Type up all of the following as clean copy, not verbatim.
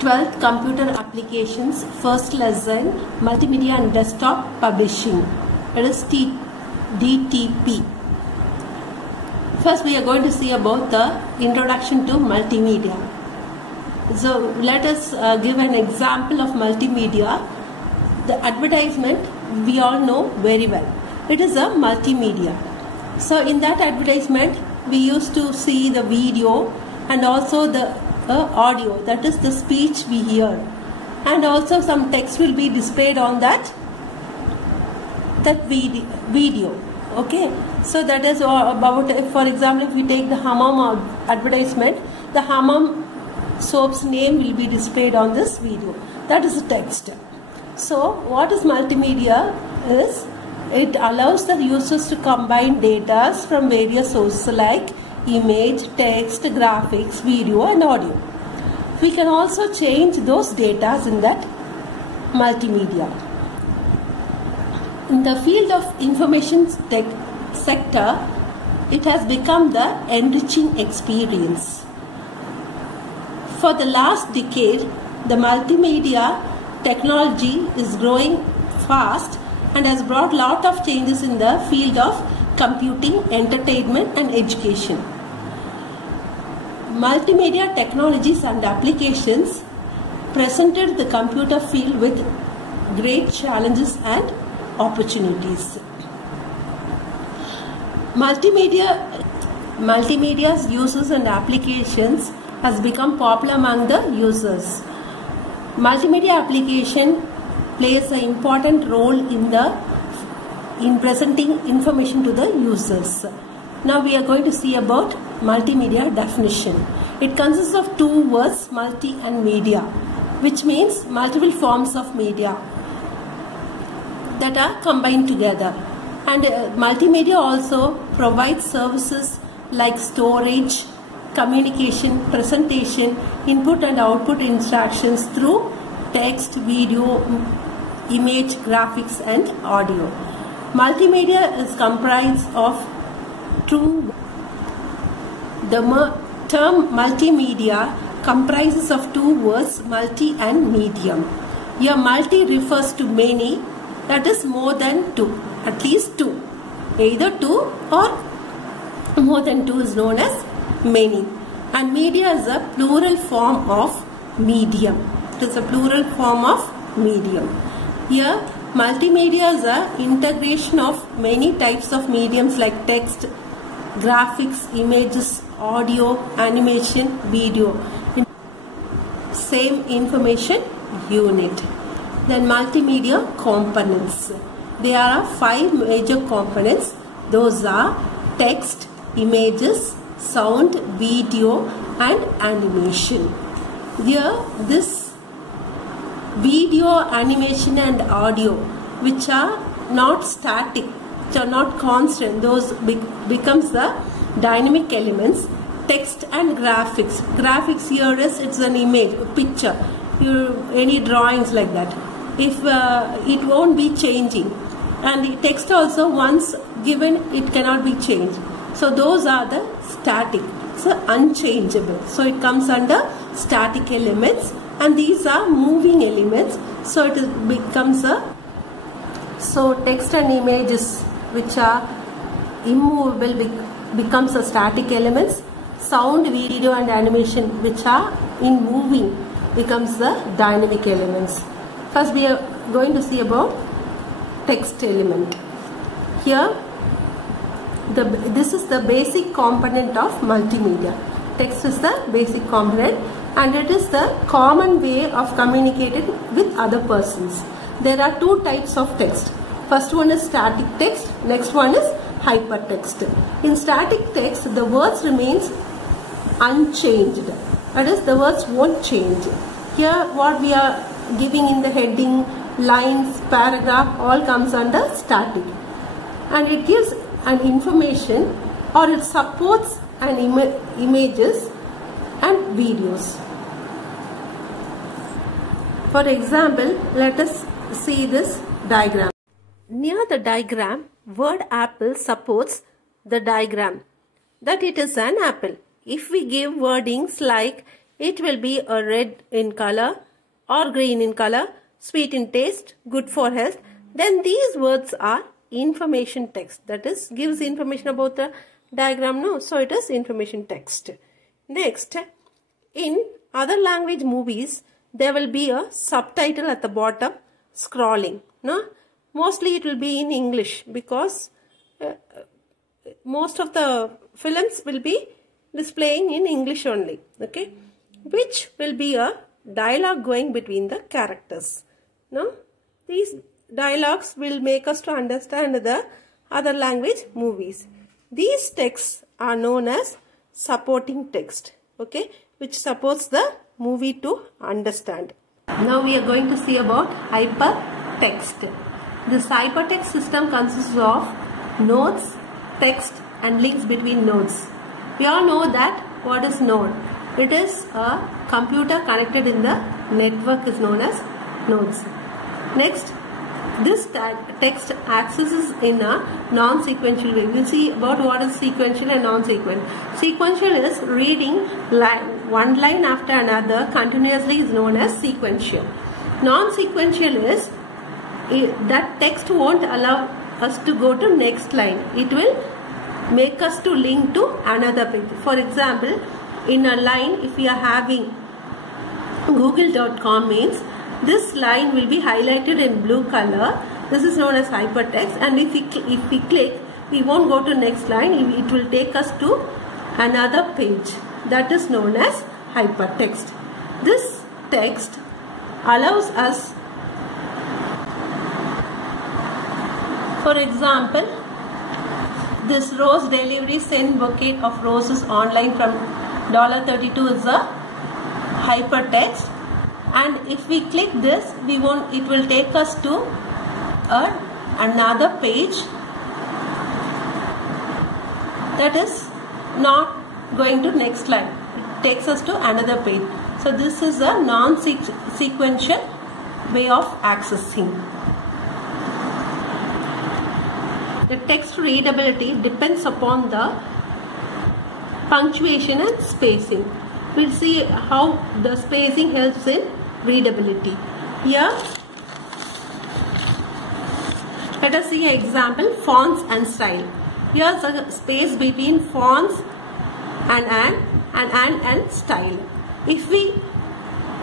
12th Computer Applications First Lesson Multimedia and Desktop Publishing, that is DTP. First we are going to see about the introduction to multimedia. So let us give an example of multimedia. The advertisement we all know very well. It is a multimedia. So in that advertisement we used to see the video and also the audio, that is the speech we hear, and also some text will be displayed on that video. Okay, so that is about, for example, if we take the Hammam advertisement, the Hammam soap's name will be displayed on this video. That is the text. So what is multimedia is, it allows the users to combine data from various sources like image, text, graphics, video and audio. We can also change those data in that multimedia. In the field of information tech sector, it has become the enriching experience. For the last decade, the multimedia technology is growing fast and has brought a lot of changes in the field of computing, entertainment and education. Multimedia technologies and applications presented the computer field with great challenges and opportunities. Multimedia's uses and applications has become popular among the users. Multimedia application plays an important role in presenting information to the users. Now we are going to see about multimedia definition. It consists of two words, multi and media, which means multiple forms of media that are combined together. And multimedia also provides services like storage, communication, presentation, input and output instructions through text, video, image, graphics and audio. Multimedia is comprised of the term multimedia comprises of two words, multi and medium. Here multi refers to many, that is more than two, at least two. Either two or more than two is known as many. And media is a plural form of medium. It is a plural form of medium. Here multimedia is an integration of many types of mediums like text, graphics, images, audio, animation, video in same information unit. Then multimedia components. There are 5 major components. Those are text, images, sound, video and animation. Here this video, animation and audio, which are not static, which are not constant, those becomes the dynamic elements. Text and graphics. Graphics here is, it's an image, a picture, any drawings like that. If it won't be changing, and the text also once given it cannot be changed. So those are the static, so unchangeable. So it comes under static elements, and these are moving elements. So it becomes a, so text and images which are immovable becomes a static elements. Sound, video and animation which are in moving becomes the dynamic elements. First we are going to see about text element. Here this is the basic component of multimedia. Text is the basic component and it is the common way of communicating with other persons. There are two types of text. First one is static text, next one is hypertext. In static text, the words remains unchanged. That is, the words won't change. Here what we are giving in the heading, lines, paragraph, all comes under static. And it gives an information or it supports an images and videos. For example, let us see this diagram. Near the diagram, word apple supports the diagram that it is an apple. If we give wordings like it will be a red in color or green in color, sweet in taste, good for health. Then these words are information text. That is, gives information about the diagram, no? So it is information text. Next, in other language movies, there will be a subtitle at the bottom scrolling, no? Mostly it will be in English because most of the films will be displaying in English only, okay? Which will be a dialogue going between the characters. No? These dialogues will make us to understand the other language movies. These texts are known as supporting text, okay, which supports the movie to understand. Now we are going to see about hypertext. This hypertext system consists of nodes, text and links between nodes. We all know that what is node. It is a computer connected in the network is known as nodes. Next, this text accesses in a non-sequential way. We'll see about what is sequential and non-sequential. Sequential is reading one line after another continuously is known as sequential. Non-sequential is that text won't allow us to go to next line. It will make us to link to another page. For example, in a line, if we are having google.com means this line will be highlighted in blue color. This is known as hypertext, and if we click, we won't go to next line. It will take us to another page. That is known as hypertext. This text allows us, for example, this rose delivery send bouquet of roses online from $32 is a hypertext, and if we click this, it will take us to another page that is not going to next line. It takes us to another page. So this is a non-sequential way of accessing. The text readability depends upon the punctuation and spacing. We'll see how the spacing helps in readability. Here, let us see an example, fonts and style. Here's a space between fonts and style. If we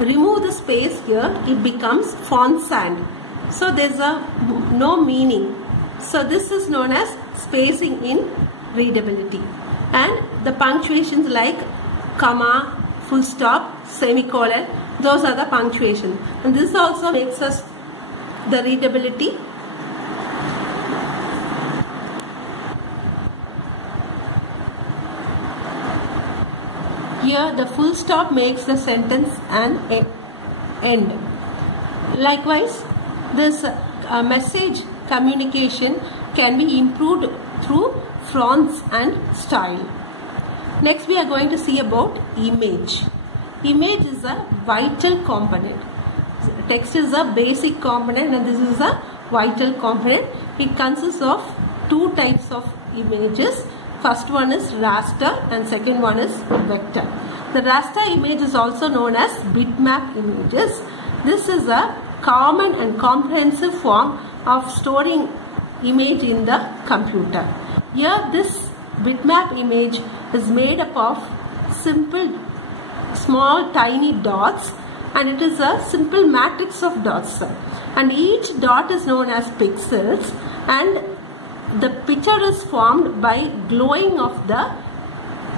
remove the space here, it becomes font sand. So there's no meaning. So this is known as spacing in readability. And the punctuations like comma, full stop, semicolon, those are the punctuation. And this also makes us the readability. Here the full stop makes the sentence an end. Likewise, this message communication can be improved through fonts and style. Next we are going to see about image. Image is a vital component. Text is a basic component and this is a vital component. It consists of two types of images. First one is raster and second one is vector. The raster image is also known as bitmap images. This is a common and comprehensive form of storing image in the computer. Here this bitmap image is made up of simple small tiny dots, and it is a simple matrix of dots, and each dot is known as pixels, and the picture is formed by glowing of the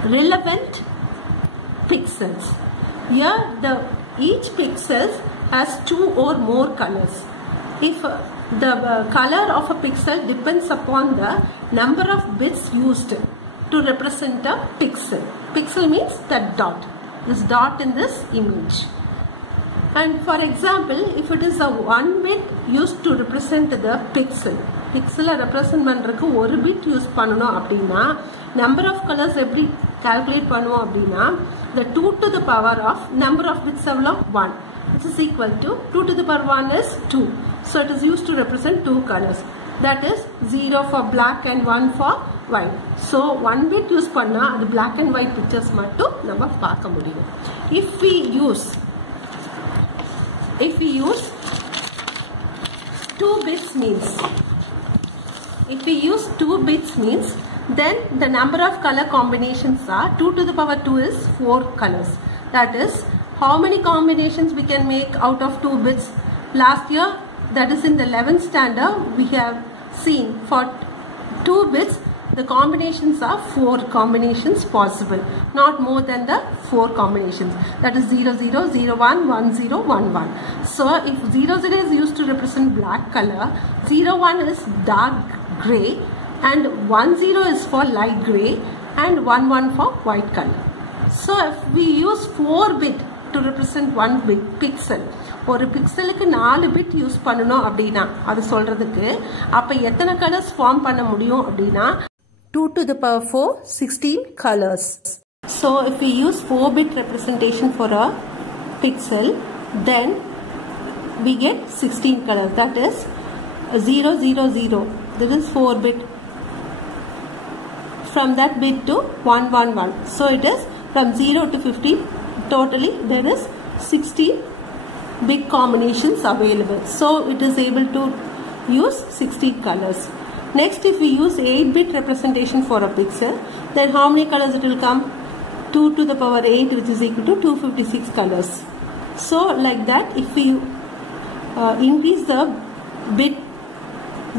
relevant pixels. Here each pixel has two or more colors. If the color of a pixel depends upon the number of bits used to represent a pixel. Pixel means that dot, this dot in this image. And for example, if it is a 1 bit used to represent the pixel, pixel represent பண்றதுக்கு 1 bit use பண்ணனும் அப்படினா number of colors எப்படி calculate பண்ணுவோம் அப்படினா the 2 to the power of number of bits எவ்வளவு 1, which is equal to 2 to the power 1 is 2. So it is used to represent two colors, that is 0 for black and 1 for white. So 1 bit use பண்ணா அது black and white pictures மட்டும் நம்ம பார்க்க முடியும். If we use 2 bits means then the number of color combinations are 2 to the power 2 is 4 colors. That is, how many combinations we can make out of 2 bits? Last year, that is in the 11th standard, we have seen for 2 bits the combinations are 4 combinations possible, not more than the 4 combinations. That is 0 0 0 1 1 0 1 1. So if 0 0 is used to represent black color, 0 1 is dark gray, and 1 0 is for light gray, and 1 1 for white color. So if we use 4 bit to represent 1 bit pixel, ஒரு பிக்சலுக்கு 4 bit use பண்ணணும் அப்படின்னா அது சொல்றதுக்கு அப்ப எத்தனை colours form பண்ண முடியும் அப்படின்னா 2 to the power 4 16 colors. So if we use 4 bit representation for a pixel, then we get 16 colors. That is 0 0 0, that is 4 bit. From that bit to 1 1 1, so it is from 0 to 15. Totally there is 16 bit combinations available. So it is able to use 16 colors. Next, if we use 8 bit representation for a pixel, then how many colors it will come? 2 to the power 8, which is equal to 256 colors. So like that, if we increase the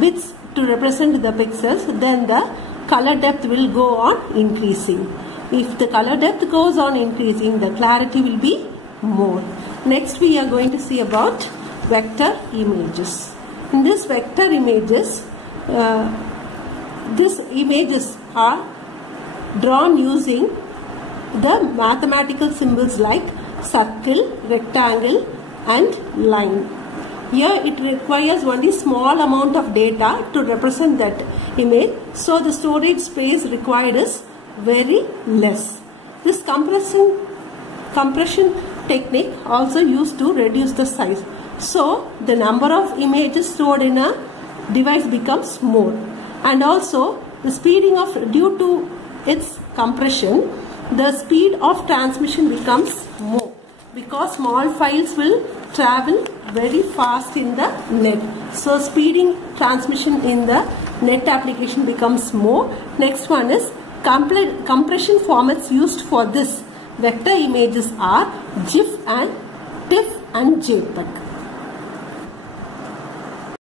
bits to represent the pixels, then the color depth will go on increasing. If the color depth goes on increasing, the clarity will be more. Next, we are going to see about vector images. In this vector images, these images are drawn using the mathematical symbols like circle, rectangle, and line. Here it requires only small amount of data to represent that image, so the storage space required is very less. This compression technique also used to reduce the size, so the number of images stored in a device becomes more, and also the speeding of, due to its compression, the speed of transmission becomes more, because small files will travel very fast in the net. So speeding transmission in the net application becomes more. Next one is compression formats used for this vector images are GIF and TIFF and JPEG.